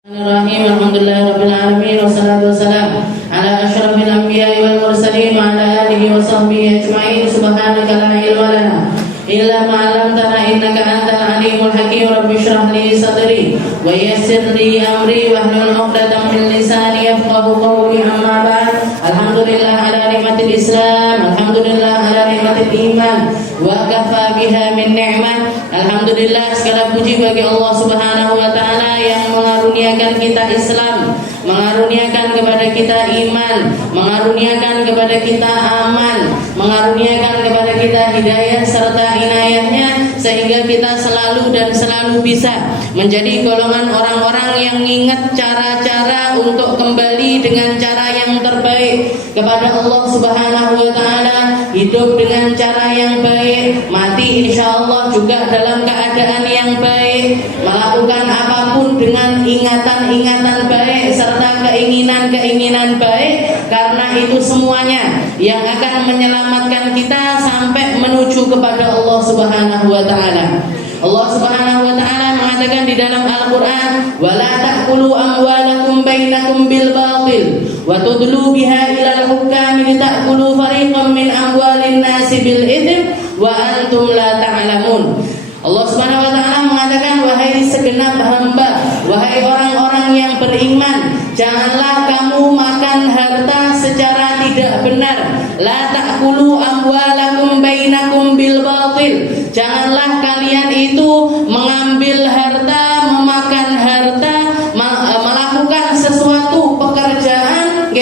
Bismillahirrahmanirrahim. Alhamdulillahirabbil alamin wassalatu wassalamu ala asyrafil anbiya'i wal mursalin wa ala alihi wa sahbihi ajma'in. Subhanaka la ilma lana illa ma 'allamtana innaka antal alimul hakim. Rabbi shrah li sadri wa yassir li amri wahlul 'uqdatam min lisani yafqahu qawli. Amma ba'd. Alhamdulillah ala nikmatil Islam, alhamdulillah ala nikmatil iman, wa kafa biha min ni'mah. Alhamdulillah, segala puji bagi Allah Subhanahu wa taala yang mengaruniakan kita Islam, mengaruniakan kepada kita iman, mengaruniakan kepada kita aman, mengaruniakan kepada kita hidayah serta inayahnya, sehingga kita selalu dan selalu bisa menjadi golongan orang-orang yang ingat cara-cara untuk kembali dengan cara yang terbaik kepada Allah Subhanahu wa taala, hidup dengan cara yang baik, mati insyaallah juga dalam keadaan yang baik, melakukan apapun dengan ingatan-ingatan baik serta keinginan-keinginan baik, karena itu semuanya yang akan menyelamatkan kita sampai menuju kepada Allah Subhanahu wa taala. Allah Subhanahu wa taala mengatakan di dalam Al-Qur'an, "Wa la ta'kulu amwalakum bainakum bil batil wa tudlu biha ila al-hukam litakulu fariqan min amwalin nasi bil itsm wa antum la ta'lamun." Allah Subhanahu wa taala mengatakan, wahai segenap hamba, wahai orang-orang yang beriman, janganlah kamu makan harta secara tidak benar. La ta'kulu amwalakum bainakum bil batil. Janganlah kalian itu mengambil harta, memakan harta, melakukan sesuatu pekerjaan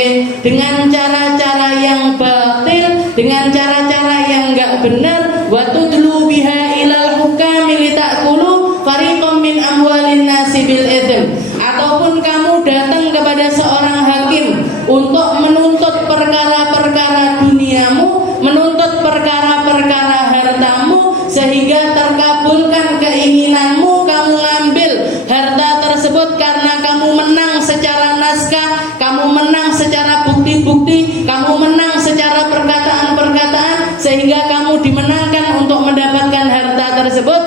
dengan cara-cara yang batil, dengan cara-cara yang enggak benar. Wa tudlu biha ilal hukami litakulu fariqam min amwalin nasi bil itsm. Ataupun kamu datang kepada seorang hakim untuk menuntut perkara-perkara duniamu, menuntut perkara-perkara hartamu, sehingga terkabulkan keinginanmu, kamu ngambil harta tersebut karena kamu menang secara naskah, kamu menang secara bukti-bukti, kamu menang secara perkataan-perkataan, sehingga kamu dimenangkan untuk mendapatkan harta tersebut.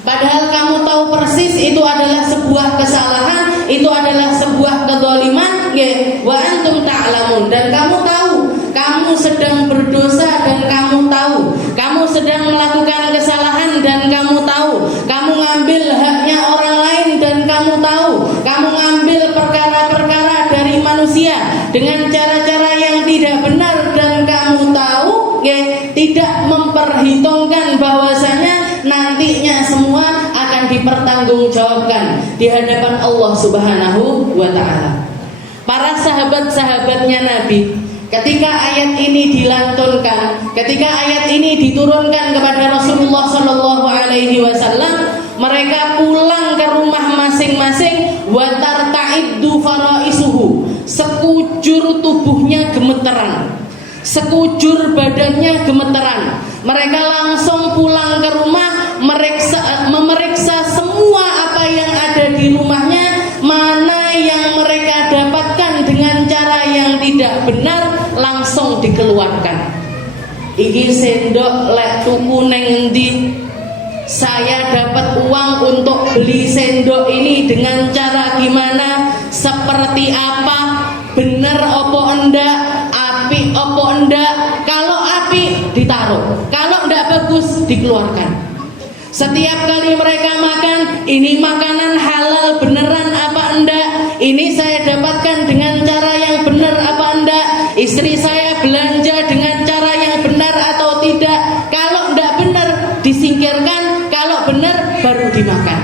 Padahal kamu tahu persis itu adalah sebuah kesalahan, itu adalah sebuah kedzaliman, wa antum ta'lamun, dan kamu tahu kamu sedang berdosa, dan kamu tahu kamu sedang melakukan kesalahan, dan kamu tahu kamu ngambil haknya orang lain, dan kamu tahu kamu ngambil perkara-perkara dari manusia dengan cara-cara yang tidak benar, dan kamu tahu tidak memperhitungkan bahwasanya nantinya semua akan dipertanggungjawabkan di hadapan Allah Subhanahu wa taala. Para sahabat-sahabatnya Nabi, ketika ayat ini dilantunkan, ketika ayat ini diturunkan kepada Rasulullah sallallahu alaihi wasallam, mereka pulang ke rumah masing-masing, wa tarta'iddu faraisuhu. Sekujur tubuhnya gemeteran, sekujur badannya gemeteran. Mereka langsung pulang ke rumah, memeriksa semua apa yang ada di rumahnya, mana yang mereka dapatkan dengan cara yang tidak benar, langsung dikeluarkan. Iki sendok lek tuku neng endi? Saya dapat uang untuk beli sendok ini dengan cara gimana? Seperti apa? Bener opo enggak? Api opo enggak? Kalau api ditaruh, kalau enggak bagus dikeluarkan. Setiap kali mereka makan, ini makanan halal beneran apa enggak? Ini saya dapatkan dengan cara yang benar apa enggak? Istri saya belanja dengan cara yang benar atau tidak? Kalau enggak benar disingkirkan, kalau benar baru dimakan.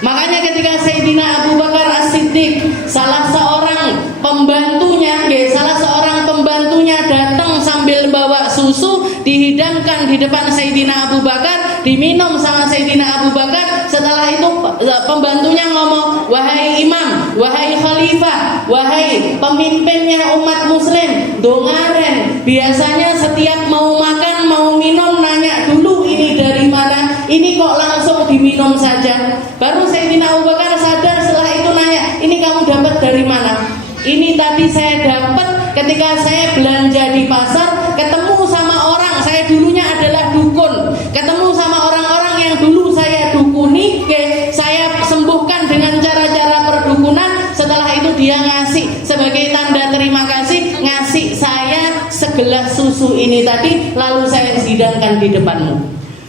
Makanya ketika Sayyidina Abu Bakar As-Siddiq, salah seorang pembantunya datang sambil bawa susu, dihidangkan di depan Sayyidina Abu Bakar, diminum sama Sayyidina Abu Bakar. Setelah itu pembantunya ngomong, wahai imam, wahai khalifah, wahai pemimpinnya umat muslim, dongaren, biasanya setiap mau makan, mau minum, nanya dulu ini dari mana, ini kok langsung diminum saja. Baru Sayyidina Abu Bakar sadar, setelah itu nanya, ini kamu dapat dari mana? Ini tadi saya dapat ketika saya belanja di pasar, ketemu sama orang, saya dulunya adalah dukun, ketemu sama orang-orang yang dulu saya dukuni, saya sembuhkan dengan cara-cara dia ngasih sebagai tanda terima kasih, ngasih saya segelas susu ini tadi, lalu saya sidangkan di depanmu.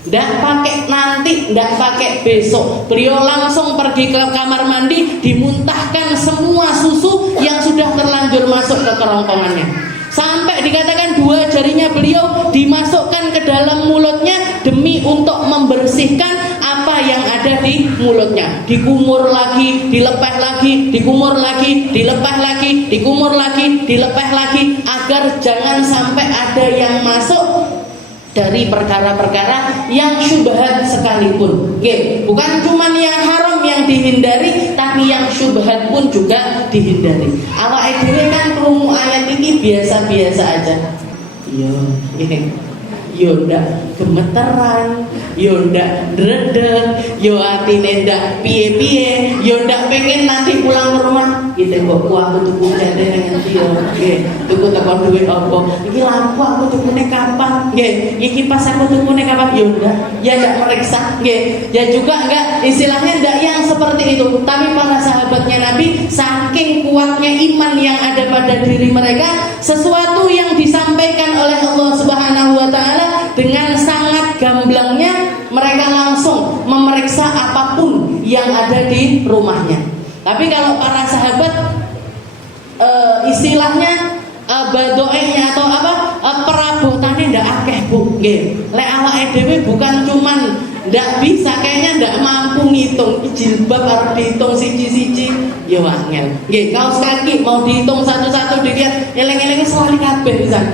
Tidak pakai nanti, tidak pakai besok. Beliau langsung pergi ke kamar mandi, dimuntahkan semua susu yang sudah terlanjur masuk ke kerongkongannya. Sampai dikatakan 2 jarinya beliau dimasukkan ke dalam mulutnya demi untuk membersihkan apa yang ada di mulutnya. Dikumur lagi, dilepeh lagi, dikumur lagi, dilepeh lagi, dikumur lagi, dilepeh lagi, agar jangan sampai ada yang masuk dari perkara-perkara yang syubhat sekalipun. Bukan cuma yang haram yang dihindari, tapi yang syubhat pun juga dihindari. Awake dhewe kan krungu ayat ini biasa-biasa aja. Yo ndak gemeteran, yo ndak dredeg, yo atine ndak piye-piye, yo ndak pengen nanti pulang ke rumah gitu kok aku tuku jande dengan dia. Tuku tekan duit apa? Iki lampu aku tukune kapan? Iki pas aku tukune kapan? Yo ndak, ya ndak meriksa. Ya juga enggak, istilahnya ndak yang seperti itu. Tapi para sahabatnya Nabi saking kuatnya iman yang ada pada diri mereka, sesuatu yang disampaikan oleh Allah Subhanahu wa taala dengan sangat gamblangnya mereka langsung memeriksa apapun yang ada di rumahnya. Tapi kalau para sahabat istilahnya badoenya atau perabotannya ndak akeh bu. Lek awake dhewe bukan cuman ndak bisa, kayaknya ndak mampu ngitung jilbab harus dihitung siji-siji, ya wangel. Kaos kaki mau dihitung satu-satu dilihat eleng-eleng selalu kabeh pisan.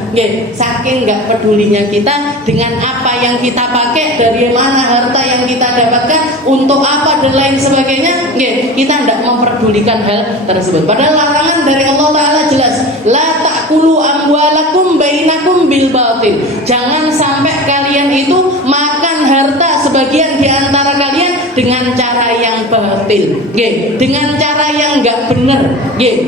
Saking nggak pedulinya kita dengan apa yang kita pakai, dari mana harta yang kita dapatkan, untuk apa dan lain sebagainya, kita ndak memperdulikan hal tersebut. Padahal larangan dari Allah Taala jelas, la ta'kulu amwalakum bainakum bil batil. Jangan sampai kalian itu makan harta sebagian di antara kalian dengan cara yang batil, dengan cara yang nggak benar.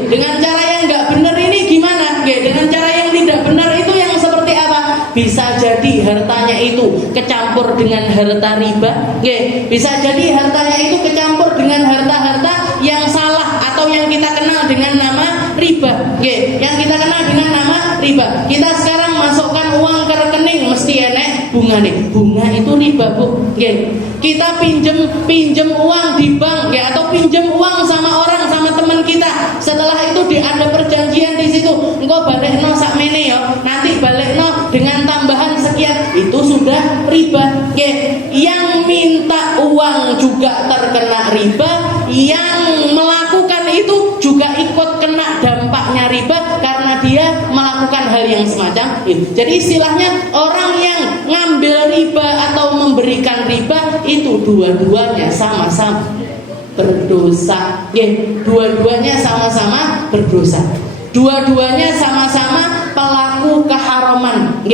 Dengan cara yang nggak benar ini gimana? Dengan cara yang tidak benar itu yang seperti apa? Bisa jadi hartanya itu kecampur dengan harta riba, bisa jadi hartanya itu kecampur dengan harta-harta yang salah atau yang kita kenal dengan nama riba, yang kita kenal dengan nama riba. Kita sekarang masukkan uang ke rekening mesti enek bunga nih, bunga itu riba bu. Kita pinjem uang di bank, atau pinjem uang sama orang, sama teman kita. Setelah itu ada perjanjian di situ, engkau balikno sakmene ya, nanti balikno dengan tambahan sekian, itu sudah riba. Yang minta uang juga terkena riba, yang melakukan itu juga ikut kena dampaknya riba karena dia melakukan hal yang semacam itu. Jadi istilahnya orang yang ngambil riba atau memberikan riba itu dua-duanya sama-sama berdosa. Dua-duanya sama-sama berdosa. Dua-duanya sama-sama pelaku keharaman.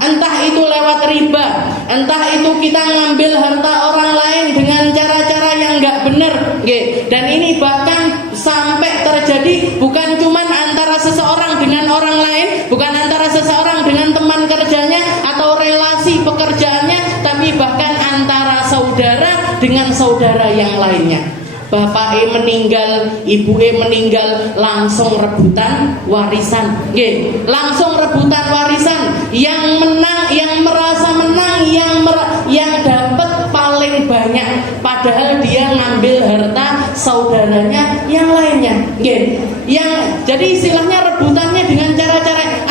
Entah itu lewat riba, entah itu kita ngambil harta orang lain dengan cara-cara yang nggak benar. Dan ini bahkan sampai terjadi bukan cuma antara seseorang dengan orang lain, bukan antara seseorang dengan teman kerjanya atau relasi pekerjaannya, tapi bahkan antara saudara dengan saudara yang lainnya. Bapaknya meninggal, ibunya meninggal, langsung rebutan warisan. Langsung rebutan warisan. Yang menang, yang merasa menang, yang dapat paling banyak, padahal dia ngambil harta saudaranya yang lainnya. Yang jadi istilahnya rebutannya dengan cara-cara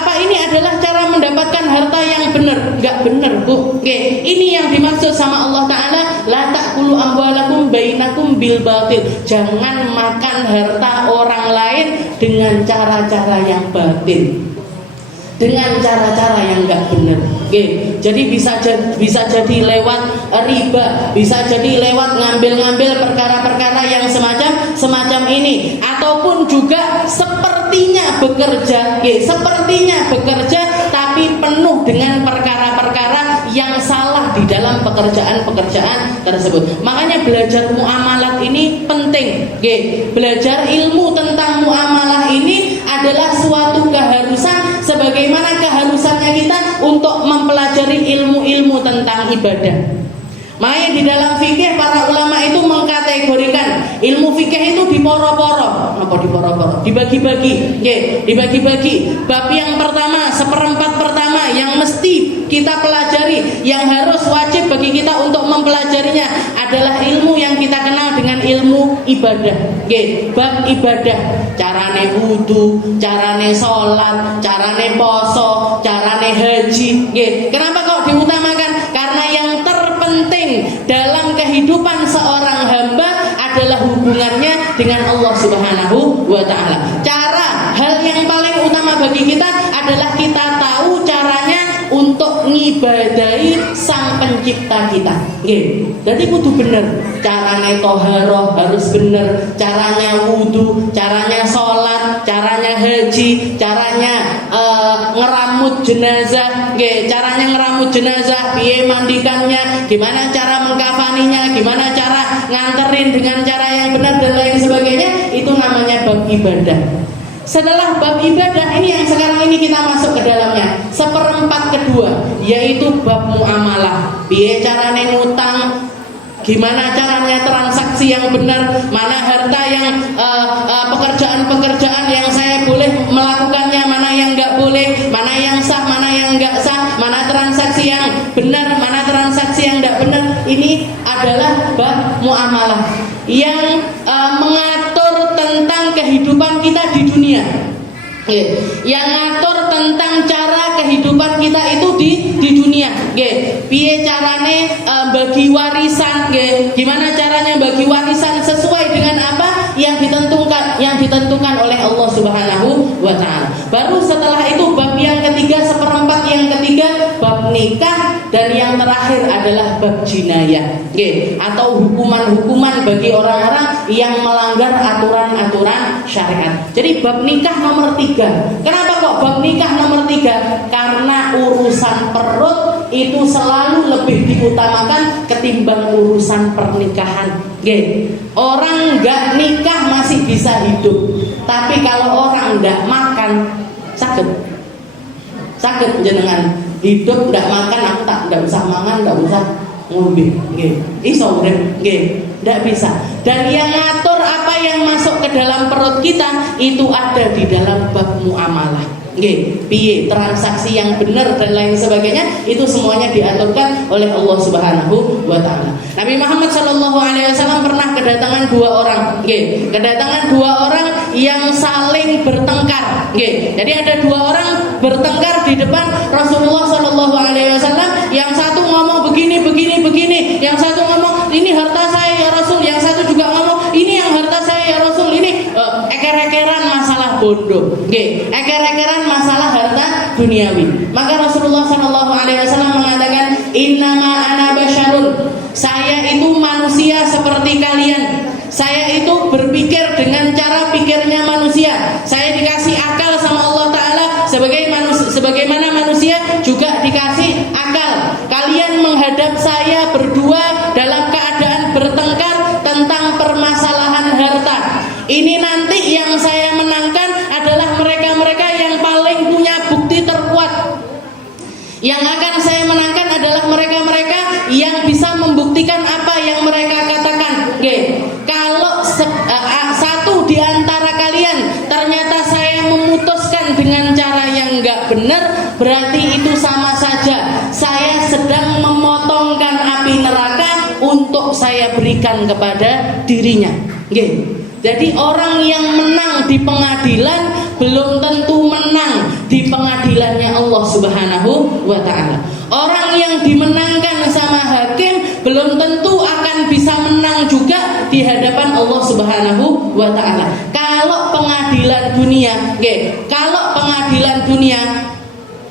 apa ini adalah cara mendapatkan harta yang benar? Enggak benar bu. Ini yang dimaksud sama Allah Taala, la ta'kulu amwalakum bainakum bil batil. Jangan makan harta orang lain dengan cara-cara yang batil, dengan cara-cara yang enggak benar. Jadi bisa jadi lewat riba, bisa jadi lewat ngambil-ngambil perkara-perkara yang semacam ini, ataupun juga sepertinya bekerja tapi penuh dengan perkara-perkara yang salah di dalam pekerjaan tersebut. Makanya belajar muamalat ini penting. Belajar ilmu tentang muamalah ini adalah suatu keharusan, sebagaimana keharusannya kita untuk mempelajari ilmu-ilmu tentang ibadah. Makanya di dalam fikih para ulama itu mengkategorikan Ilmu fikih itu diporo-poro. Napa diporo-poro? Dibagi-bagi. Nggih, dibagi-bagi. Bab yang pertama, seperempat pertama yang mesti kita pelajari, yang harus wajib bagi kita untuk mempelajarinya adalah ilmu yang kita kenal dengan ilmu ibadah. Nggih, bab ibadah. Carane wudu, carane salat, carane poso, carane haji. Nggih. Kenapa kok diutamakan? Karena yang terpenting dalam kehidupan seorang hamba adalah hubungannya dengan Allah Subhanahu wa taala. Hal yang paling utama bagi kita adalah kita tahu caranya untuk ngibadahi Sang Pencipta kita. Nggih. Jadi kudu bener. Caranya thaharah harus bener, caranya wudu, caranya salat, caranya haji, caranya ngeramut jenazah, nggih, caranya ngeramut jenazah, piye mandikannya, gimana cara mengkafaninya, gimana cara nganterin dengan cara yang benar dan lain sebagainya. Itu namanya bab ibadah. Setelah bab ibadah ini yang sekarang ini kita masuk ke dalamnya, seperempat kedua, yaitu bab muamalah. Piye carane ngutang, gimana caranya transaksi yang benar, mana harta yang pekerjaan-pekerjaan yang saya boleh melakukannya, mana yang enggak boleh, mana yang sah, mana yang enggak sah, mana transaksi yang benar, mana transaksi yang enggak benar. Ini adalah bab muamalah yang mengatur tentang kehidupan kita di dunia. Yang ngatur tentang cara kehidupan kita itu di dunia. Piye carane bagi warisan, gimana caranya bagi warisan sesuai dengan apa yang ditentukan oleh Allah Subhanahu wa taala. Baru setelah itu bab yang ketiga, seperempat yang ketiga, bab nikah, dan yang terakhir adalah bab jinayah, atau hukuman-hukuman bagi orang-orang yang melanggar aturan-aturan syariat. Jadi bab nikah nomor 3. Kenapa kok bab nikah nomor 3? Karena urusan perut itu selalu lebih diutamakan ketimbang urusan pernikahan. Orang nggak nikah masih bisa hidup, tapi kalau orang nggak makan sakit jenengan hidup nggak makan, aku nggak usah mangan, nggak usah ngombe, iso urip, nggak bisa. Dan yang ngatur apa yang masuk ke dalam perut kita itu ada di dalam bab muamalah. Piye transaksi yang benar dan lain sebagainya, itu semuanya diaturkan oleh Allah Subhanahu wa taala. Nabi Muhammad SAW pernah kedatangan dua orang, kedatangan dua orang yang saling bertengkar. Jadi ada dua orang bertengkar di depan Rasulullah SAW. Yang satu ngomong begini, yang satu ngomong ini harta saya ya Rasul, yang satu juga ngomong ini yang harta saya ya Rasul. Ini eker-ekeran masalah bodoh, eker-ekeran masalah harta duniawi. Maka Rasulullah SAW mengatakan, innama ana basyarun, saya itu manusia seperti kalian. Saya itu berpikir dengan cara pikirnya manusia. Saya dikasih akal sama Allah Ta'ala sebagaimana manusia juga dikasih akal. Kalian menghadap saya berdua dalam keadaan bertengkar tentang permasalahan harta. Ini nanti yang saya menangkan adalah mereka-mereka yang paling punya bukti terkuat. Yang akan saya menangkan adalah mereka-mereka yang bisa membuktikan apa yang mereka katakan. Kalau satu di antara kalian ternyata saya memutuskan dengan cara yang enggak benar, berarti itu sama saja saya sedang memotongkan api neraka untuk saya berikan kepada dirinya. Jadi orang yang menang di pengadilan belum tentu menang di pengadilannya Allah Subhanahu wa ta'ala. Orang yang dimenangkan sama hakim belum tentu akan bisa menang juga di hadapan Allah Subhanahu wa ta'ala. Kalau pengadilan dunia,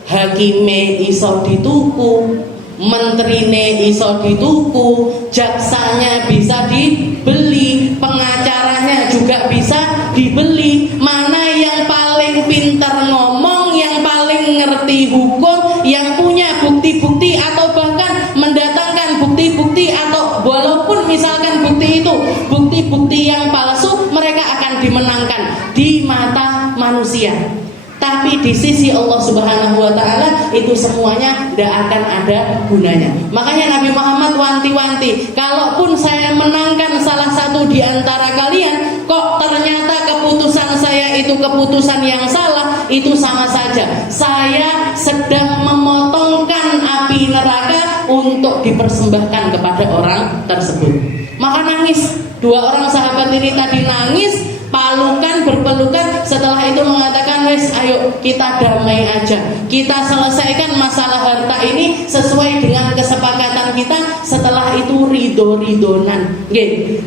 hakime iso dituku, menterine iso dituku, jaksanya bisa dibeli, pengacaranya juga bisa dibeli. Mana yang paling pintar ngomong, yang paling ngerti hukum, yang punya bukti-bukti atau bahkan mendatangkan bukti-bukti, atau walaupun misalkan bukti itu bukti-bukti yang palsu, mereka akan dimenangkan di mata manusia. Tapi di sisi Allah Subhanahu wa ta'ala itu semuanya tidak akan ada gunanya. Makanya Nabi Muhammad wanti-wanti, kalaupun saya menangkan salah satu di antara kalian, itu keputusan yang salah, itu sama saja saya sedang memotongkan api neraka untuk dipersembahkan kepada orang tersebut. Maka nangis, dua orang sahabat ini tadi nangis, berpelukan, setelah itu mengatakan, wes ayo kita damai aja, kita selesaikan masalah harta ini sesuai dengan kesepakatan kita. Setelah itu ridho-ridhonan,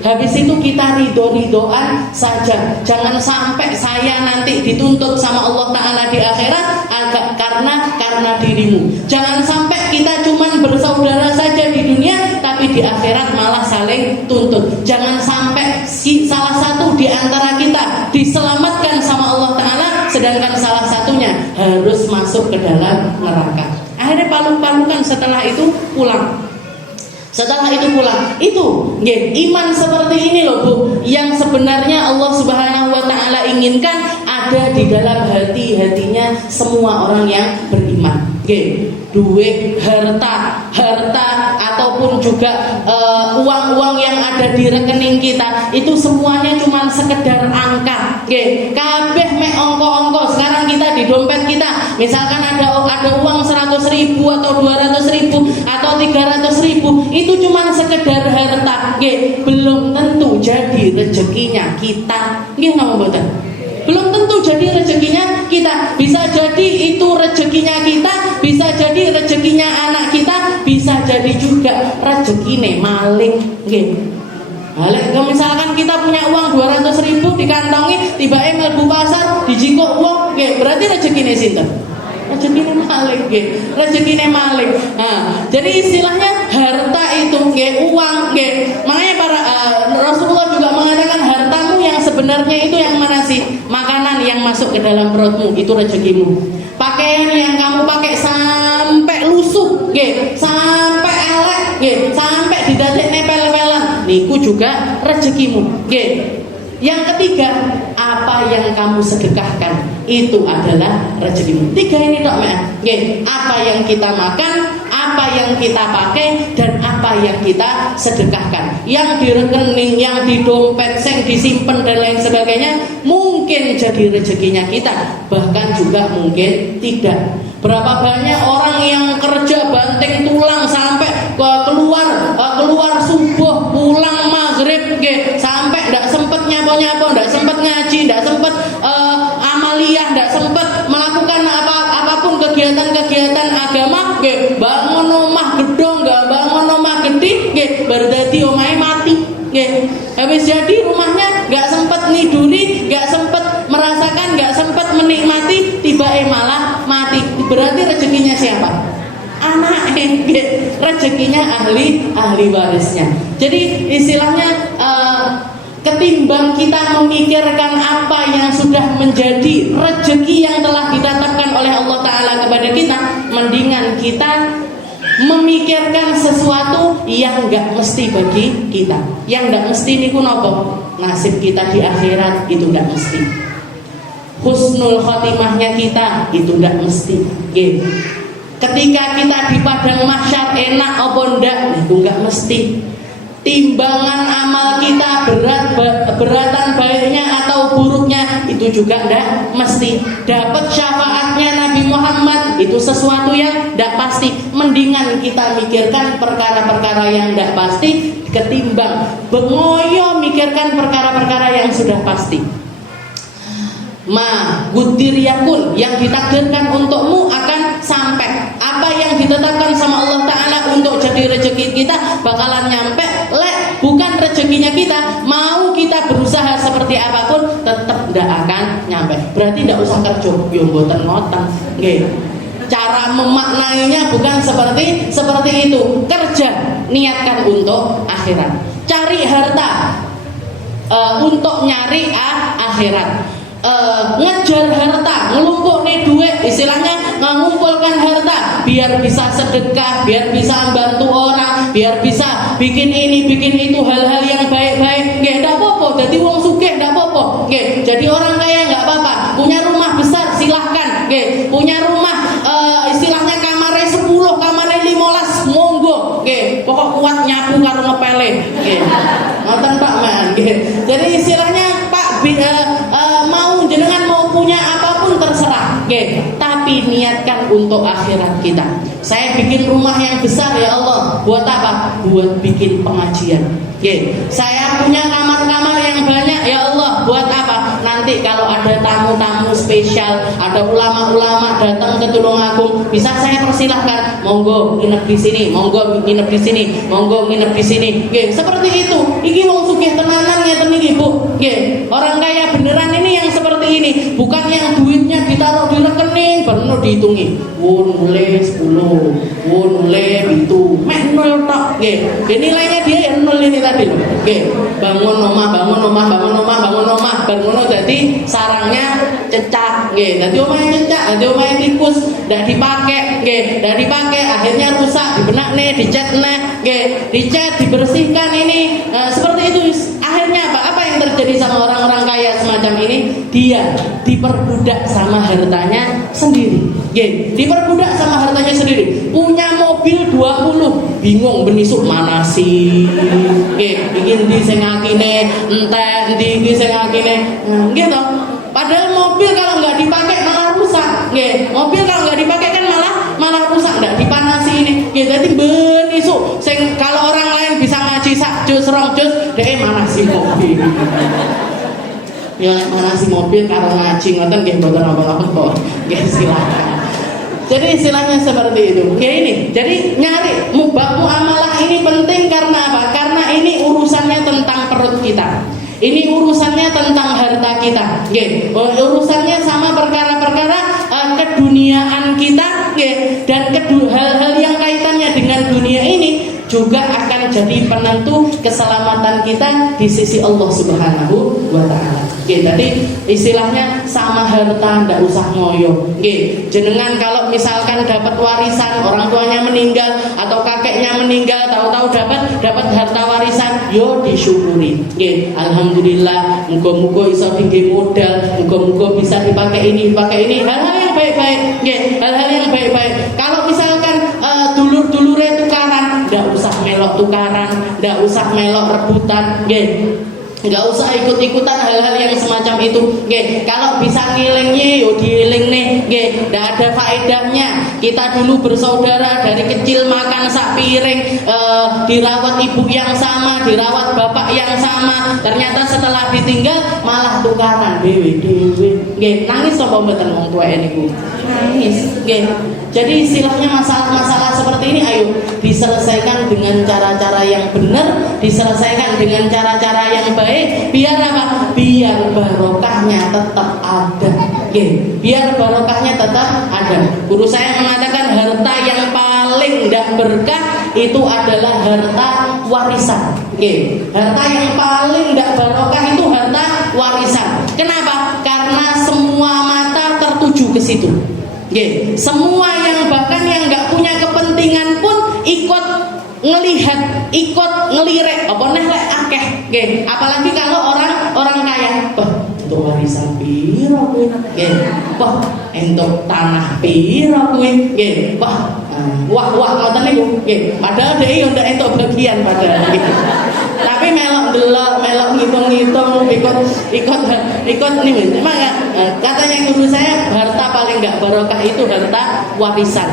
habis itu kita ridho-ridhoan saja. Jangan sampai saya nanti dituntut sama Allah Ta'ala di akhirat karena dirimu. Jangan sampai kita cuman bersaudara saja di dunia, tapi di akhirat malah saling tuntut. Jangan sampai salah satu di antara kita diselamatkan sama Allah Ta'ala, sedangkan salah satunya harus masuk ke dalam neraka. Akhirnya paluk-palukan, setelah itu pulang. Itu iman seperti ini loh Bu, yang sebenarnya Allah Subhanahu wa Ta'ala inginkan ada di dalam hatinya semua orang yang beriman. Duit, harta ataupun juga uang-uang yang ada di rekening kita, itu semuanya cuma sekedar angka. Kabeh mek ongko-ongko. Sekarang kita di dompet kita, misalkan ada uang 100.000 atau 200.000 atau 300.000, itu cuma sekedar harta. Belum tentu jadi rezekinya kita. Belum tentu jadi rezekinya kita. Bisa jadi itu rezekinya kita, bisa jadi rezekinya anak kita, bisa jadi juga rezekine maling. Misalkan kita punya uang 200.000 dikantongi, tiba-tiba mlebu pasar dijikuk uang, berarti rezekine sinten? Rezekine maling. Nah, jadi istilahnya harta itu uang. Makanya para Rasulullah juga mengatakan hartamu yang sebenarnya itu yang mana sih? Makanan yang masuk ke dalam perutmu itu rezekimu. Pakaian yang kamu pakai sampai lusuh, sampai elek, sampai didadek nepel-nepelan, niku juga rezekimu. Yang ketiga, apa yang kamu sedekahkan itu adalah rezekimu. Tiga ini tok, apa yang kita makan, apa yang kita pakai, dan apa yang kita sedekahkan. Yang di rekening, yang di dompet, yang disimpan dan lain sebagainya, mungkin jadi rezekinya kita, bahkan juga mungkin tidak. Berapa banyak orang yang kerja banting tulang sampai keluar subuh, pulang maghrib, sampai tidak sempat nyapo-nyapo, tidak sempat ngaji, tidak sempat amaliyah, tidak sempat melakukan apapun kegiatan-kegiatan agama. Bangun omah gedong, nggak bangun omah gede, berdadi omahe mati. Habis jadi rumahnya nggak sempat ngiduri, nggak sempat merasakan, nggak sempat menikmati, tiba-tiba malah mati. Berarti rezekinya siapa? Anak. Rezekinya ahli warisnya. Jadi istilahnya ketimbang kita memikirkan apa yang sudah menjadi rezeki yang telah ditetapkan oleh Allah Ta'ala kepada kita, mendingan kita memikirkan sesuatu yang enggak mesti bagi kita. Yang enggak mesti niku napa? Nasib kita di akhirat itu enggak mesti. Husnul khotimahnya kita itu enggak mesti. Ketika kita di padang mahsyar enak apa ndak, itu enggak mesti. Timbangan amal kita beratan baiknya atau buruknya itu juga ndak mesti. Dapat syafaatnya Nabi Muhammad itu sesuatu yang ndak pasti. Mendingan kita mikirkan perkara-perkara yang ndak pasti ketimbang bengoyo mikirkan perkara-perkara yang sudah pasti. Gudir yakun, yang ditakdirkan untukmu akan sampai. Apa yang ditetapkan sama Allah Ta'ala untuk jadi rezeki kita bakalan nyampe. Bukan rezekinya kita, mau kita berusaha seperti apapun tetap tidak akan nyampe. Berarti tidak usah kerja, yo mboten ngoten. Cara memaknainya bukan seperti itu. Kerja, niatkan untuk akhirat. Cari harta untuk nyari akhirat. Ngejar harta, ngelumpuk nih duit, istilahnya mengumpulkan harta biar bisa sedekah, biar bisa bantu orang, biar bisa bikin ini, bikin itu, hal-hal yang baik-baik. Nggak apa-apa, jadi wong sugih nggak apa-apa. Jadi orang kaya nggak apa-apa. Punya rumah besar silahkan. Punya rumah istilahnya kamarnya 10, kamarnya 15, monggo. Pokok kuat nyapu karo ngepele. Ngoten Pak Man. Jadi istilahnya Pak jenengan mau tapi niatkan untuk akhirat kita. Saya bikin rumah yang besar ya Allah, buat apa? Buat bikin pengajian. Saya punya kamar-kamar yang banyak ya Allah, buat apa? Nanti kalau ada tamu-tamu spesial, ada ulama-ulama datang ke Tulungagung, bisa saya persilahkan, monggo nginep di sini, monggo nginep di sini, monggo nginep di sini. Seperti itu. Iki wong sugih tenanan ngeten iki, Bu. Orang kaya beneran ini yang seperti ini, bukan yang duitnya ditaruh di rekening baru dihitungi. Nule 10, nule itu, mek nol tok. Nilainya dia ya nol ini tadi loh. Bangun rumah, bangun jadi sarangnya cecak. Jadi omahnya cecak, jadi omahnya tikus, ndak dipakai, akhirnya rusak, dibenak nih, dicat nih, dicat, dibersihkan ini. Seperti itu. Akhirnya apa yang terjadi sama orang-orang kaya semacam ini? Dia diperbudak sama hartanya sendiri. Diperbudak sama hartanya sendiri. Punya mobil 20, bingung benisuk mana sih? Bikin di sing akine, entek ndi sing akine. Gitu. Padahal mobil kalau nggak dipakai malah rusak. Mobil kalau nggak dipakai kan malah rusak, nggak dipanasi ini. Jadi benisuk. Sing kalau orang lain bisa ngaji sak jus rong jus, dia manasi mobil. Ya manasi mobil karo ngaji ngoten nggih mboten apa-apa kok. Silakan. Jadi istilahnya seperti itu. Ini. Jadi nyari bab muamalah ini penting karena apa? Karena ini urusannya tentang perut kita. Ini urusannya tentang harta kita. Urusannya sama perkara-perkara keduniaan kita, dan hal-hal yang kaitannya dengan dunia ini juga akan jadi penentu keselamatan kita di sisi Allah Subhanahu wa taala. Jadi istilahnya sama harta ndak usah ngoyo. Jenengan kalau misalkan dapat warisan, orang tuanya meninggal atau kakeknya meninggal, tahu-tahu dapat harta warisan, yo disyukuri. Alhamdulillah, muga-muga iso tinggi modal, muga-muga bisa dipakai ini. Hal-hal yang baik-baik. Hal-hal yang baik-baik. Kalau misalkan dulur-dulure tukaran, ndak usah melok tukaran, ndak usah melok rebutan, nggak usah ikut-ikutan hal-hal yang semacam itu. Kalau bisa ngilingnya yo diiling nih. Nggak ada faedahnya. Kita dulu bersaudara dari kecil makan sak piring, dirawat ibu yang sama, dirawat bapak yang sama. Ternyata setelah ditinggal malah tukaran dewe. Nangis apa mboten wong tuweke niku? Nangis. Jadi istilahnya masalah-masalah seperti ini ayo diselesaikan dengan cara-cara yang benar, diselesaikan dengan cara-cara yang baik. Biar apa? Biar barokahnya tetap ada. Biar barokahnya tetap ada. Guru saya mengatakan harta yang paling tidak berkah itu adalah harta warisan. Harta yang paling tidak barokah itu harta warisan. Kenapa? Karena semua mata tertuju ke situ. Semua yang bahkan yang nggak punya kepentingan pun ikut ngelihat, ikut ngelirik apa neh lek akeh. Apalagi kalau orang kaya, untuk warisan piro kuwi? Untuk tanah piro kuwi? Wah ngoten niku. Padahal dhewe yo ndak entuk bagian padahal. Tapi melok delok, melok ngitung-ngitung, ikut nih. Memang katanya guru saya harta paling enggak barokah itu harta warisan.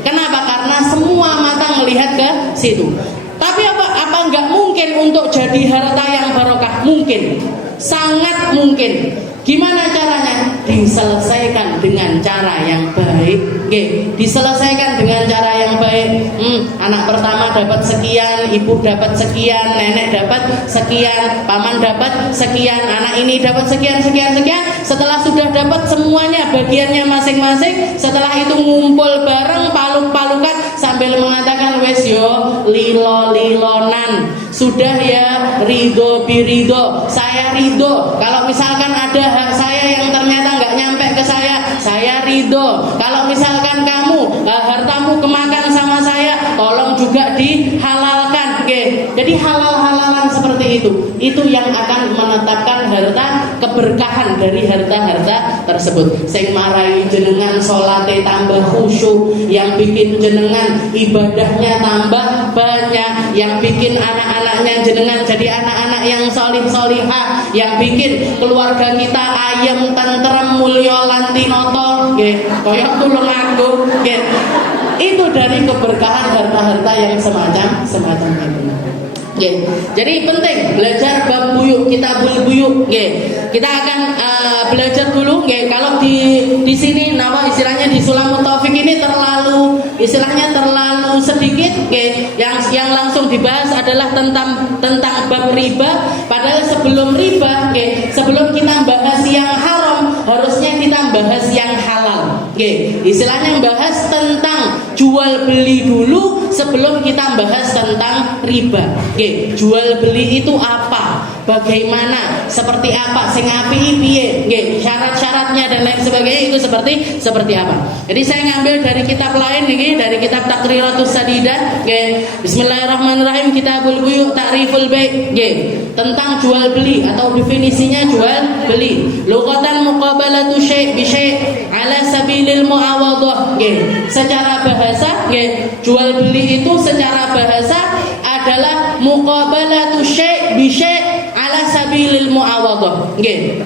Kenapa? Karena semua mata melihat ke situ. Tapi apa enggak mungkin untuk jadi harta yang barokah? Mungkin. Sangat mungkin. Gimana caranya? Diselesaikan dengan cara yang baik. Diselesaikan dengan cara yang baik. Anak pertama dapat sekian, ibu dapat sekian, nenek dapat sekian, paman dapat sekian, anak ini dapat sekian. Setelah sudah dapat semuanya bagiannya masing-masing, setelah itu ngumpul bareng, paluk-palukan sambil mengatakan wes yo lilo-lilonan. Sudah ya, ridho birido. Saya ridho. Kalau misalkan ada hak saya yang ternyata nggak nyampe ke saya ridho. Kalau misalkan kamu hartamu kemakan sama saya, tolong juga dihalalkan. Jadi halal-halalan seperti itu yang akan menetapkan harta, keberkahan dari harta-harta tersebut. Sing marai jenengan salate tambah khusyuk, yang bikin jenengan ibadahnya tambah banyak, yang bikin anak-anaknya jenengan jadi anak-anak yang solih-solihah, yang bikin keluarga kita ayem, tentrem, mulya lan tinoto nggih, kaya tulung aku nggih. Itu dari keberkahan harta-harta yang semacam itu. Okay. Jadi penting belajar bab buyuk, kitabul buyuk. Okay. Kita akan belajar dulu. Okay. Kalau di sini nama istilahnya di Sulamut Taufik ini terlalu sedikit. Okay. Yang langsung dibahas adalah tentang bab riba. Padahal sebelum riba, okay, sebelum kita bahas yang haram, harusnya kita bahas yang halal. Okay. Istilahnya bahas tentang jual beli dulu sebelum kita bahas tentang riba. Nggih, jual beli itu apa? Bagaimana? Seperti apa? Sing apik piye? Nggih, syarat-syaratnya dan lain sebagainya itu seperti apa? Jadi saya ngambil dari kitab lain nggih, dari kitab Taqriratus Sadidah, nggih. Bismillahirrahmanirrahim, Kitabul Buyu' Ta'riful Bai', nggih. Tentang jual beli atau definisinya jual beli. Lughatan muqabalatu syai' bi syai' ala sabilil muawadhah, nggih. Secara bahasa, nggih, jual beli itu secara bahasa adalah muqabalatu syai' bi syai' ala sabilil muawadhah, nggih.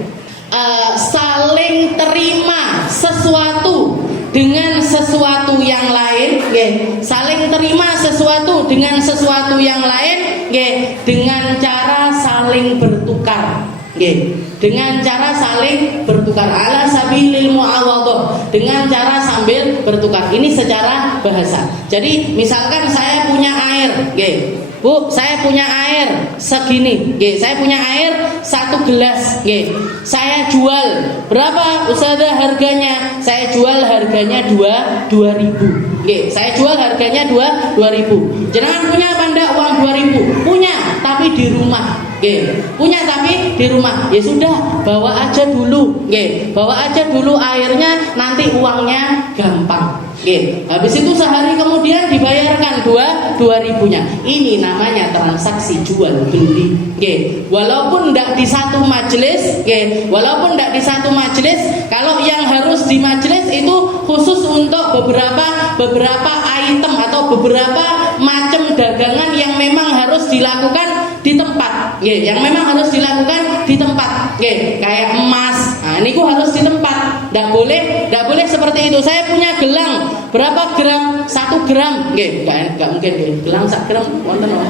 Saling terima sesuatu dengan sesuatu yang lain, nggih. Saling terima sesuatu dengan sesuatu yang lain, nggih, dengan cara saling bertukar, nggih. Dengan cara saling bertukar ala sabilil muawadhah, dengan cara sambil bertukar. Ini secara bahasa. Jadi misalkan saya punya air, nggih. Bu, saya punya air segini, nggih. Saya punya air 1 gelas, nggih. Saya jual berapa Ustazah harganya? Saya jual harganya 2.000. Nggih, saya jual harganya 2.000. Jangan punya apa ndak uang 2.000? Punya, tapi di rumah. Nggih. Punya tapi di rumah. Ya sudah, bawa aja dulu, nggih. Bawa aja dulu airnya, nanti uangnya gampang. Nggih. Habis itu sehari kemudian dibayarkan 2.000-nya. Ini namanya transaksi jual beli. Nggih. Walaupun ndak di satu majelis, nggih. Walaupun ndak di satu majelis, kalau yang harus di majelis itu khusus untuk beberapa item atau beberapa macam dagangan yang memang harus dilakukan di tempat, nggih. Yang memang harus dilakukan di tempat, nggih. Kayak emas. Nah, ini harus di tempat. Ndak boleh seperti itu. Saya punya gelang berapa gram? 1 gram, nggih. Enggak mungkin nggih. Gelang 1 gram wonten napa?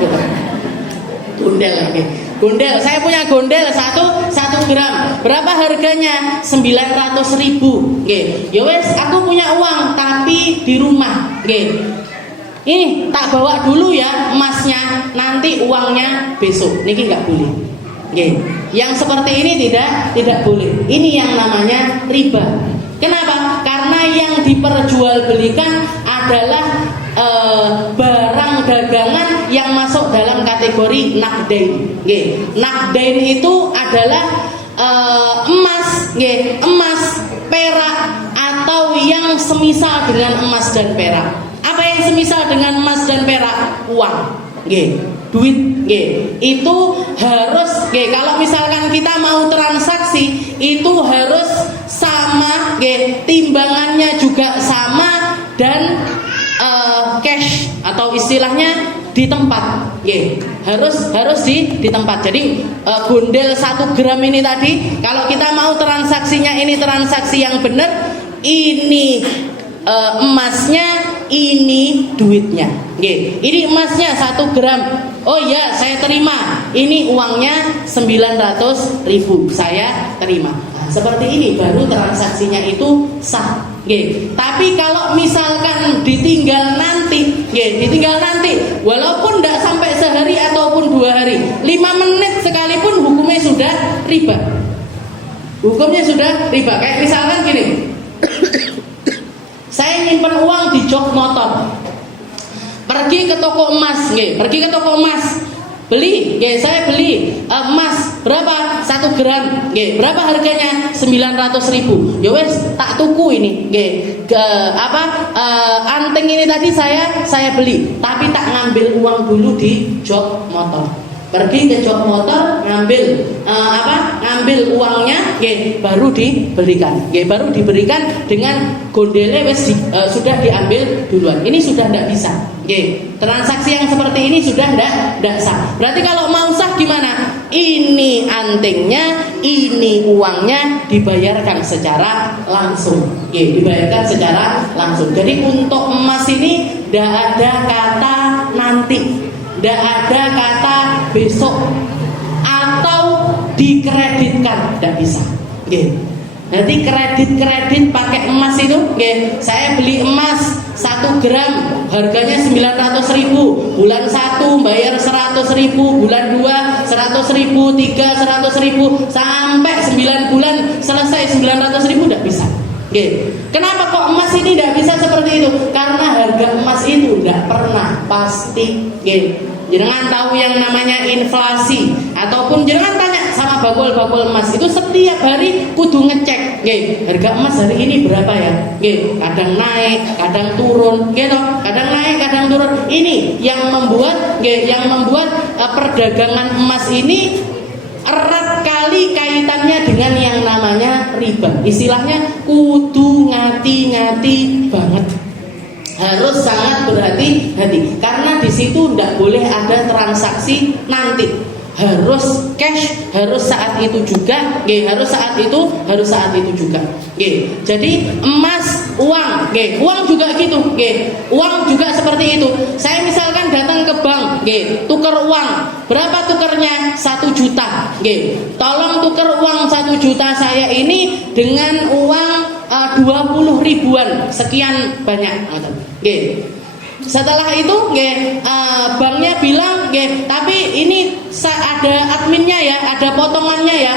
Gondel nggih. Gondel, saya punya gondel 1 gram. Berapa harganya? 900.000, nggih. Ya wes, aku punya uang tapi di rumah, nggih. Ini tak bawa dulu ya emasnya, nanti uangnya besok. Niki enggak boleh. Nggih. Yang seperti ini tidak boleh. Ini yang namanya riba. Kenapa? Karena yang diperjualbelikan adalah barang dagangan yang masuk dalam kategori nakdain. Nggih. Nakdain itu adalah emas, nggih, emas, perak atau yang semisal dengan emas dan perak. Apa yang semisal dengan emas dan perak? Uang, nggih, duit, nggih. Itu harus, nggih, kalau misalkan kita mau transaksi itu harus sama, nggih, timbangannya juga sama dan cash atau istilahnya di tempat, nggih. Harus di tempat. Jadi gondel 1 gram ini tadi, kalau kita mau transaksinya ini transaksi yang benar, ini emasnya, ini duitnya, nggih. Ini emasnya 1 gram. Oh iya, saya terima. Ini uangnya 900.000. Saya terima. Nah, seperti ini baru transaksinya itu sah, nggih. Tapi kalau misalkan ditinggal nanti, nggih, ditinggal nanti, walaupun tidak sampai sehari ataupun 2 hari, 5 menit sekalipun hukumnya sudah riba. Hukumnya sudah riba. Kayak misalkan gini. Saya nyimpen uang di jok motor. Pergi ke toko emas, nggih. Pergi ke toko emas. Beli, nggih, saya beli emas berapa? 1 gram, nggih. Berapa harganya? 900.000. Ya wes, tak tuku ini, nggih. Anting ini tadi saya beli, tapi tak ngambil uang dulu di jok motor. Pergi ke jok motor, ngambil uangnya, baru diberikan, baru diberikan dengan gondele sudah diambil duluan. Ini sudah tidak bisa, transaksi yang seperti ini sudah tidak sah. Berarti kalau mau sah gimana? Ini antingnya, ini uangnya dibayarkan secara langsung, dibayarkan secara langsung. Jadi untuk emas ini tidak ada kata nanti, tidak ada kata besok atau dikreditkan, tidak bisa. Nanti kredit pakai emas itu, saya beli emas 1 gram harganya 900.000, bulan 1 bayar 100.000, bulan 2 100.000, 3 100.000, sampai 9 bulan selesai 900.000, tidak bisa. Kenapa kok emas ini tidak bisa seperti itu? Karena harga emas itu tidak pernah pasti. Jangan tahu yang namanya inflasi, ataupun jangan tanya sama bakul emas itu setiap hari kudu ngecek, harga emas hari ini berapa ya? Kadang naik, kadang turun, kadang naik, kadang turun. Ini yang membuat perdagangan emas ini erat kali kaitannya dengan yang namanya riba. Istilahnya kudu ngati-ngati banget, harus sangat berhati-hati, karena di situ tidak boleh ada transaksi nanti, harus cash, harus saat itu juga, harus saat itu juga. Jadi emas, uang, uang juga gitu, uang juga seperti itu. Saya misalkan datang ke bank, tukar uang, berapa tukernya? 1 juta, tolong tukar uang 1 juta saya ini dengan uang 20 ribuan sekian banyak. Setelah itu banknya bilang, tapi ini ada adminnya ya, ada potongannya ya,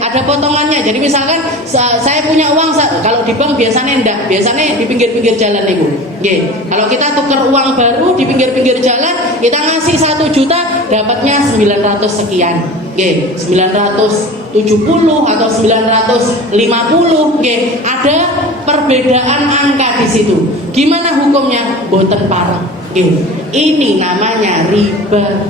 ada potongannya. Jadi misalkan saya punya uang, kalau di bank biasanya enggak, biasanya di pinggir-pinggir jalan Ibu. Kalau kita tukar uang baru di pinggir-pinggir jalan, kita ngasih 1 juta, dapatnya 900 sekian. 970 atau 950, ada perbedaan angka di situ. Gimana hukumnya? Boten parah. Ini namanya riba.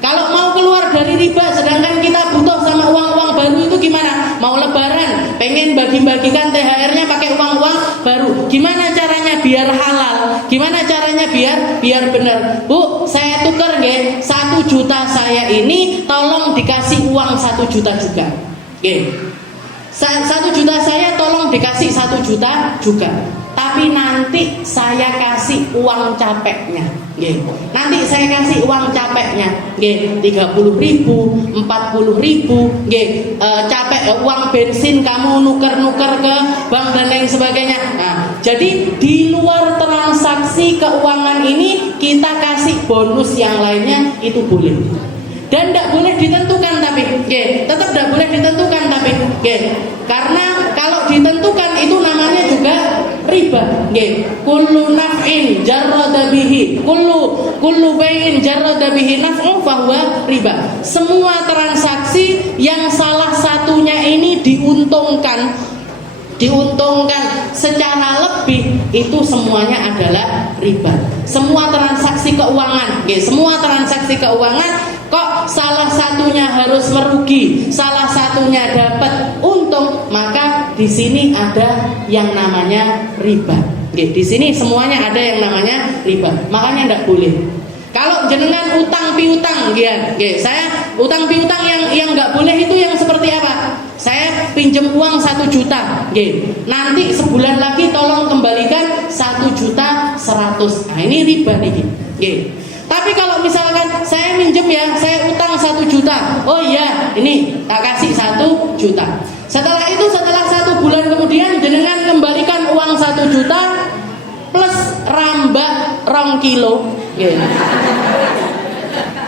Kalau mau keluar dari riba, sedangkan kita butuh sama uang-uang baru itu gimana? Mau lebaran, pengen bagi-bagikan THR-nya pakai uang-uang baru. Gimana caranya biar halal? Gimana caranya biar benar? Bu, saya tukar 1 juta saya ini, tolong dikasih uang 1 juta juga. 1 juta saya tolong dikasih 1 juta juga. Tapi nanti saya kasih uang capeknya. Nanti saya kasih uang capeknya, 30.000, 40.000, capek uang bensin kamu nuker-nuker ke bank dan lain sebagainya. Nah, jadi di luar transaksi keuangan ini kita kasih bonus yang lainnya, itu boleh. Dan tidak boleh ditentukan, tapi tetap tidak boleh ditentukan, tapi karena kalau ditentukan itu namanya juga riba. Kullu naf'in jarrada bihi, kullu bai'in jarrada bihi naf'u fahuwa riba. Semua transaksi yang salah satunya ini diuntungkan secara lebih, itu semuanya adalah riba. Semua transaksi keuangan, kok salah satunya harus merugi, salah satunya dapat untung, maka di sini ada yang namanya riba. Di sini semuanya ada yang namanya riba. Makanya tidak boleh. Kalau jenengan utang piutang, saya utang piutang yang nggak boleh itu yang seperti apa? Saya pinjam uang 1 juta, nanti sebulan lagi tolong kembalikan 1.100.000. Nah, ini riba nih. Tapi kalau misalkan saya minjem saya utang 1 juta, oh iya, ini tak kasih 1 juta. Setelah 1 bulan kemudian jenengan kembalikan uang 1 juta plus rambak 2 kilo.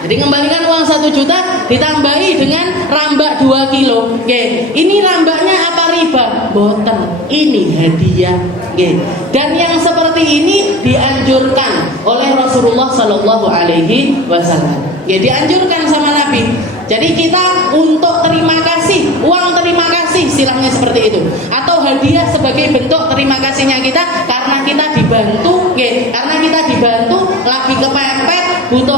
Jadi kembalikan uang 1 juta ditambahi dengan rambak 2 kilo. Ini rambaknya apa riba? Boten, ini hadiah. Dan yang seperti ini dianjurkan oleh Rasulullah Sallallahu Alaihi Wasallam. Dianjurkan sama Nabi. Jadi kita untuk terima kasih, uang terima kasih, istilahnya seperti itu, atau hadiah sebagai bentuk terima kasihnya kita karena kita dibantu, lagi kepepet, butuh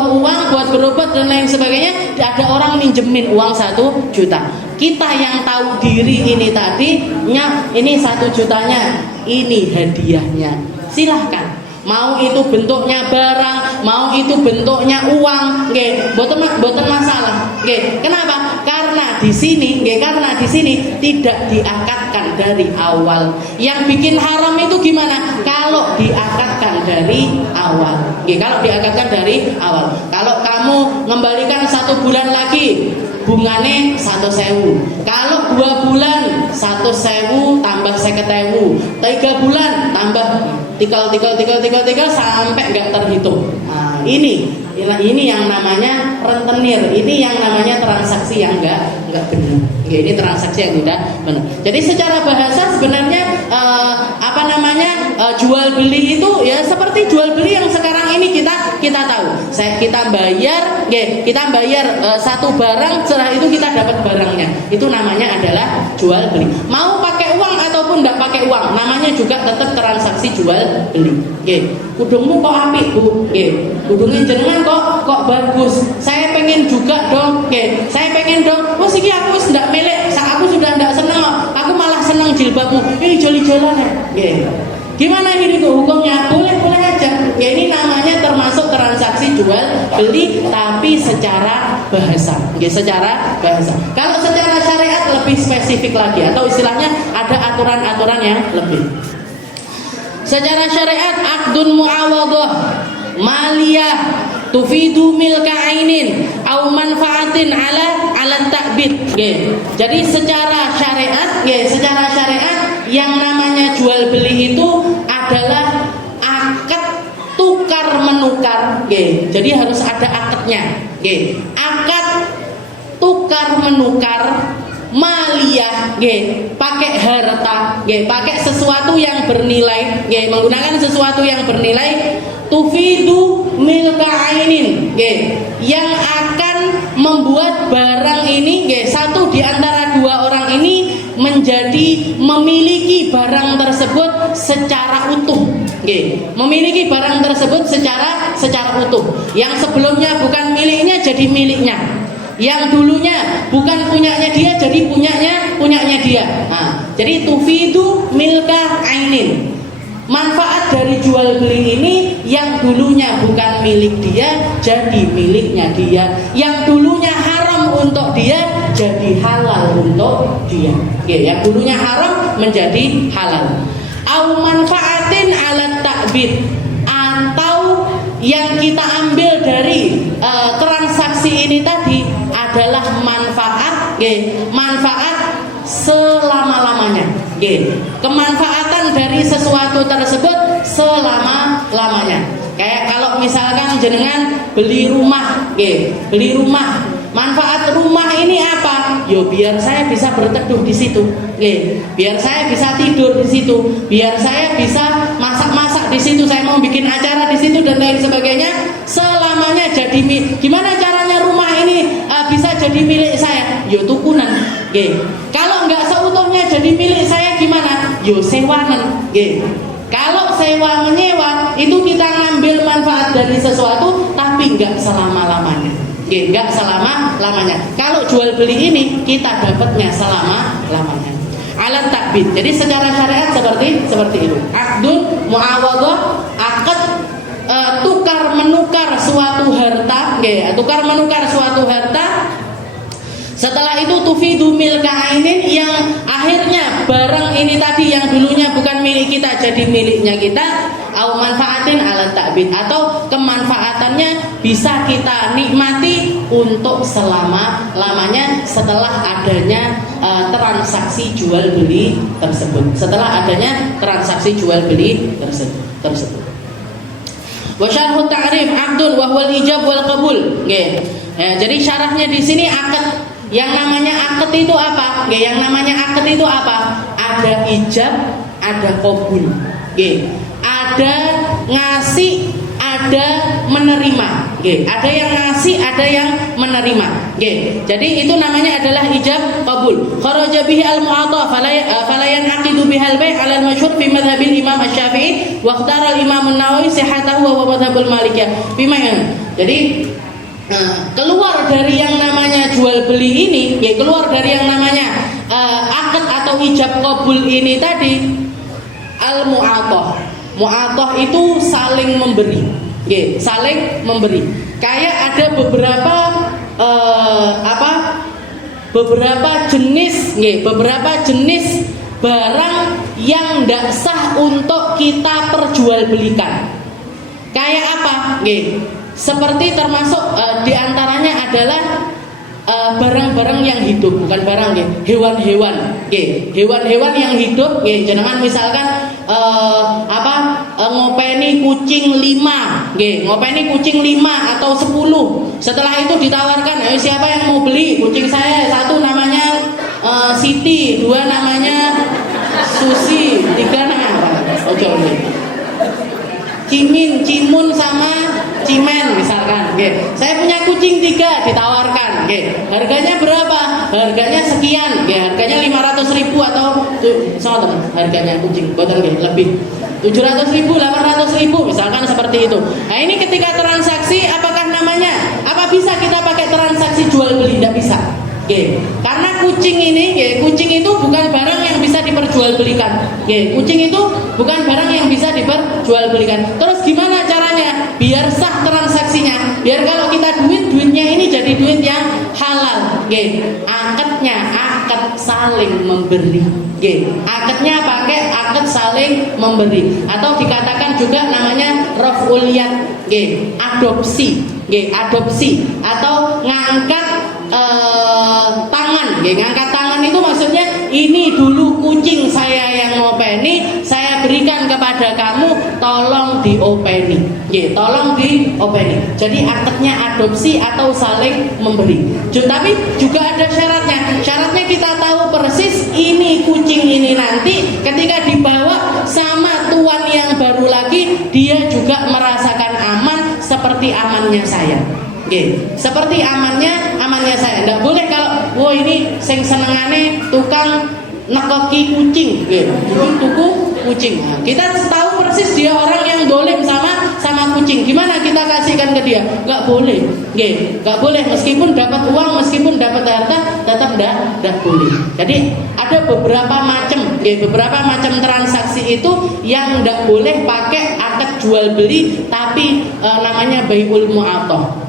dan lain sebagainya, ada orang minjemin uang 1 juta. Kita yang tahu diri ini tadinya, ini 1 jutanya, ini hadiahnya. Silahkan. Mau itu bentuknya barang, mau itu bentuknya uang, nggih, boten masalah. Nggih. Kenapa? Karena di sini tidak diakatkan dari awal. Yang bikin haram itu gimana? Kalau diakatkan dari awal. Nggih, kalau diakatkan dari awal. Kalau kamu mengembalikan 1 bulan lagi, bungane 1.000. Kalau 2 bulan 1.000 tambah 50.000. 3 bulan tambah tikal sampai nggak terhitung. Nah, ini yang namanya rentenir. Ini yang namanya transaksi yang nggak benar. Ini transaksi yang tidak benar. Jadi secara bahasa sebenarnya jual beli itu ya seperti jual beli yang sekarang ini kita tahu. Kita bayar satu barang, setelah itu kita dapat barangnya. Itu namanya adalah jual beli. Mau pakai uang ataupun tidak pakai uang, namanya juga tetap transaksi jual beli. Kudungmu kok apik, Bu? Kudungnya jenengan kok bagus. Saya pengen juga dong. Saya pengen dong. Oh siki aku sudah milik, aku sudah tidak senang. Aku malah senang jilbabmu. Ini joli-jolan ya. Gimana ini tuh hukumnya? Boleh aja. Ya ini namanya termasuk transaksi jual beli tapi secara bahasa. Secara bahasa. Kalau secara syariat lebih spesifik lagi atau istilahnya ada aturan-aturan yang lebih. Secara syariat aqdun muawadhah maliyah tufidu milka ainin au manfaatin ala ta'bid. Jadi secara syariat yang namanya jual beli itu adalah akad tukar menukar. Jadi harus ada akadnya. Akad tukar menukar maliyah, pakai harta, pakai sesuatu yang bernilai, menggunakan sesuatu yang bernilai, tufidu milka ainin, yang akan membuat barang ini, satu di antara 2 orang ini menjadi memiliki barang tersebut secara utuh, memiliki barang tersebut secara utuh. Yang sebelumnya bukan miliknya jadi miliknya. Yang dulunya bukan punyanya dia jadi punyanya dia. Nah, jadi tufidu milka ainin. Manfaat dari jual beli ini yang dulunya bukan milik dia jadi miliknya dia. Yang dulunya haram untuk dia jadi halal untuk dia. Yang dulunya haram menjadi halal. Au manfaatin ala ta'bid, atau yang kita ambil dari transaksi ini tadi adalah manfaat, manfaat selama-lamanya. Kemanfaatan dari sesuatu tersebut selama-lamanya. Kayak kalau misalkan jenengan beli rumah, manfaat rumah ini apa? Yo biar saya bisa berteduh di situ, biar saya bisa tidur di situ, biar saya bisa masak-masak di situ, saya mau bikin acara di situ dan lain sebagainya. Selamanya jadi gimana caranya rumah ini bisa jadi milik saya? Yo tukunan, Kalau nggak seutuhnya jadi milik saya gimana? Yo sewanan, Kalau sewa menyewa itu kita ngambil manfaat dari sesuatu tapi nggak selama-lamanya. Nggak selama-lamanya. Kalau jual beli ini kita dapatnya selama-lamanya. Alat takbid. Jadi secara syariat seperti itu. Aqdun muawadhah, akad tukar menukar suatu harta, tukar menukar suatu harta. Setelah itu tufidu milka ainin, yang akhirnya barang ini tadi yang dulunya bukan milik kita jadi miliknya kita. Au manfaatin ala ta'bid, atau kemanfaatannya bisa kita nikmati untuk selama-lamanya setelah adanya transaksi jual beli tersebut. Setelah adanya transaksi jual beli tersebut. Wa syarhu ta'rif aqdun wa huwal ijab wal qabul. Jadi syarahnya di sini akad. Yang namanya akad itu apa? Yang namanya akad itu apa? Ada ijab, ada qabul. Ada ngasih, ada menerima. Ada yang ngasih, ada yang menerima. Jadi itu namanya adalah ijab qabul. Kharaja bihi al-mu'ata fala yanqidu bihal bai' 'ala al-masyhur fi madhhabil Imam Asy-Syafi'i wa ikhtara al-Imam An-Nawawi sihhatahu wa madhhabul Malikiyah. Jadi keluar dari yang namanya jual beli ini, ya keluar dari yang namanya akad atau ijab qabul ini tadi, al mu'athah. Mu'athah itu saling memberi, ya, saling memberi. Kayak ada beberapa jenis, ya, beberapa jenis barang yang tidak sah untuk kita perjualbelikan. Kayak apa? Ya, seperti termasuk diantaranya adalah barang-barang yang hidup, bukan barang ya, hewan-hewan, hewan-hewan yang hidup, jenengan misalkan ngopeni kucing 5, ngopeni kucing 5 atau 10. Setelah itu ditawarkan, siapa yang mau beli kucing saya? 1 namanya Siti, 2 namanya Susi, 3 nama ojo Cimin, Cimun sama Cimen misalkan. Saya punya kucing 3 ditawarkan. Harganya berapa? Harganya sekian. Harganya 500.000 atau sama teman. Harganya kucing boten lebih 700.000, 800.000 misalkan seperti itu. Nah ini ketika transaksi apakah namanya? Apa bisa kita pakai transaksi jual beli? Tidak bisa. Karena kucing ini, kucing itu bukan barang yang bisa diperjualbelikan. Kucing itu bukan barang yang bisa diperjualbelikan. Terus gimana caranya? Biar sah transaksinya. Biar kalau kita duitnya ini jadi duit yang halal. Akadnya akad saling memberi. Akadnya pakai akad saling memberi. Atau dikatakan juga namanya raf'ul yad, adopsi, adopsi atau ngangkat tangan. Ngangkat tangan itu maksudnya ini dulu kucing saya yang ngopeni, saya berikan kepada kamu, tolong diopeni. Tolong diopeni. Jadi akadnya adopsi atau saling memberi. Tapi juga ada syaratnya. Syaratnya kita tahu persis ini kucing ini nanti ketika dibawa sama tuan yang baru lagi, dia juga merasakan aman seperti amannya saya. Seperti amannya saya. Tidak boleh kalau ini sing senengane tukang nekoki kucing, tuku kucing. Nah, kita tahu persis dia orang yang dolim sama kucing. Gimana kita kasihkan ke dia? Nggak boleh, nggak boleh. Meskipun dapat uang, meskipun dapat harta, tetap nggak boleh. Jadi ada beberapa macam transaksi itu yang nggak boleh pakai akad jual beli, tapi namanya bai'ul mu'athah.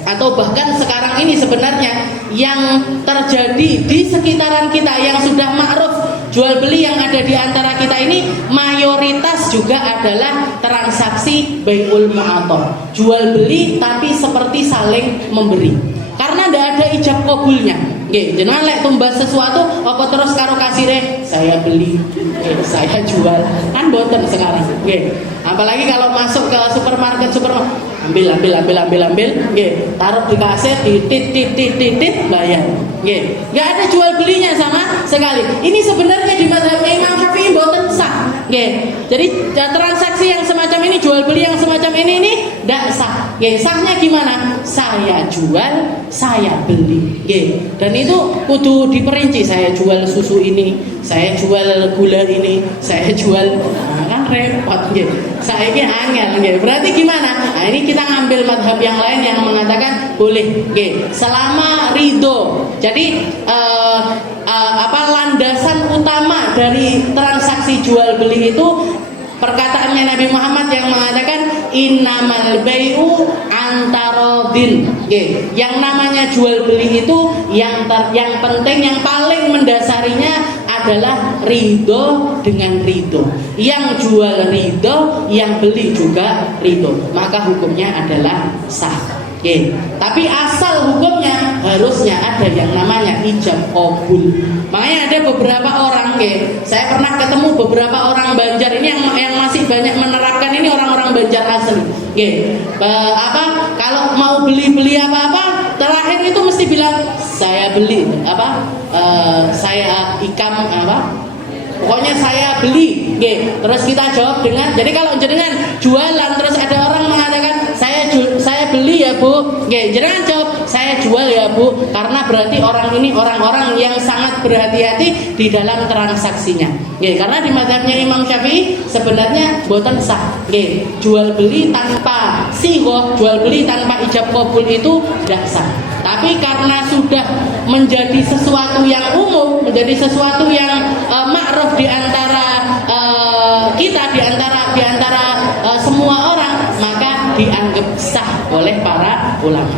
Atau bahkan sekarang ini sebenarnya yang terjadi di sekitaran kita yang sudah ma'ruf jual beli yang ada di antara kita ini mayoritas juga adalah transaksi bai'ul mu'athah, jual beli tapi seperti saling memberi. Karena tidak ada ijab qabulnya. Jenengan lek tumbas sesuatu apa terus karo kasire saya beli, saya jual, kan boten sekarang. Apalagi kalau masuk ke supermarket ambil, taruh di kasir, titit bayar. Nggak ada jual belinya sama sekali. Ini sebenarnya di mazhab Imam Syafi'i boten sah. Jadi transaksi yang semacam ini, jual beli yang semacam ini tidak sah. Sahnya gimana? Saya jual, saya beli. Dan itu kudu diperinci. Saya jual susu ini, saya jual gula ini, saya jual, kan repot. Saya ini angel. Berarti gimana? Nah ini kita ngambil madhab yang lain yang mengatakan boleh. Selama ridho. Jadi landasan utama dari transaksi jual beli itu perkataannya Nabi Muhammad yang mengatakan innamal bai'u antarodin. Yang namanya jual beli itu yang penting, yang paling mendasarinya adalah ridho dengan ridho. Yang jual ridho, yang beli juga ridho, maka hukumnya adalah sah. Tapi asal hukumnya harusnya ada yang namanya ijab qabul. Makanya ada beberapa orang, saya pernah ketemu beberapa orang Banjar ini yang masih banyak menerapkan ini, orang-orang Banjar asli. Kalau mau beli apa-apa, terakhir itu mesti bilang saya beli saya ikam pokoknya saya beli. Terus kita jawab dengan, jadi kalau jenengan jualan terus ada orang mengatakan saya beli ya Bu, jenengan jawab saya jual ya Bu, karena berarti orang ini orang-orang yang sangat berhati-hati di dalam transaksinya. Karena di mazhabnya Imam Syafi'i sebenarnya boten sah. Jual beli tanpa sighah jual beli tanpa ijab kabul itu tidak sah. Tapi karena sudah menjadi sesuatu yang umum, menjadi sesuatu yang ma'ruf di antara kita, di antara semua orang, maka dianggap sah oleh para ulama.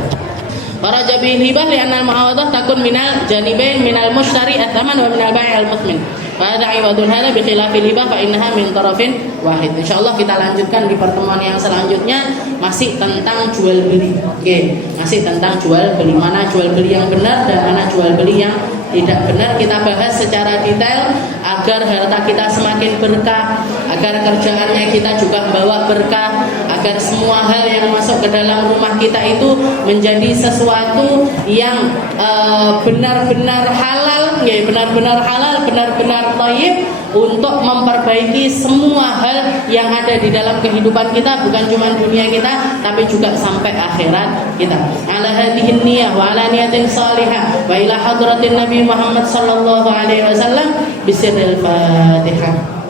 Para jabil hibah li'anna al-mu'awadah takun minal janibain minal mushtari ats-tsaman wa minal bai' al-muthmin. Fa hadha 'iwadun hadha bi khilafil hibah fa innaha min tarafin wahid. Insyaallah kita lanjutkan di pertemuan yang selanjutnya masih tentang jual beli. Oke, masih tentang jual beli. Mana jual beli yang benar dan mana jual beli yang tidak benar kita bahas secara detail agar harta kita semakin berkah, agar kerjaannya kita juga membawa berkah, agar semua hal yang masuk ke dalam rumah kita itu menjadi sesuatu yang benar-benar halal, ya benar-benar halal, benar-benar thayyib untuk memperbaiki semua hal yang ada di dalam kehidupan kita, bukan cuma dunia kita tapi juga sampai akhirat kita. Ala hadhihi niyyah wa ala niyatin salihah wa ila hadratin Nabi Muhammad sallallahu alaihi wasallam bisirril Fatihah.